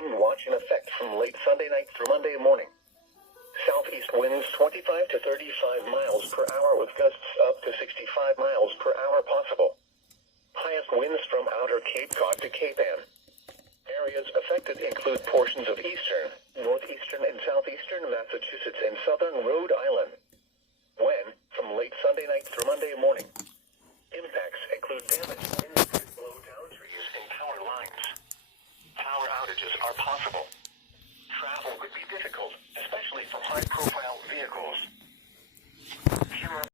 wind watch in effect from late Sunday night through Monday morning. Southeast winds 25 to 35 miles per hour with gusts up to 65 miles per hour possible. Highest winds from outer Cape Cod to Cape Ann. Areas affected include portions of eastern, northeastern and southeastern Massachusetts and southern Rhode Island. Wind from late Sunday night through Monday morning. Impacts include damage, winds could blow down trees and power lines. Power outages are possible. Travel could be difficult, especially for high-profile vehicles.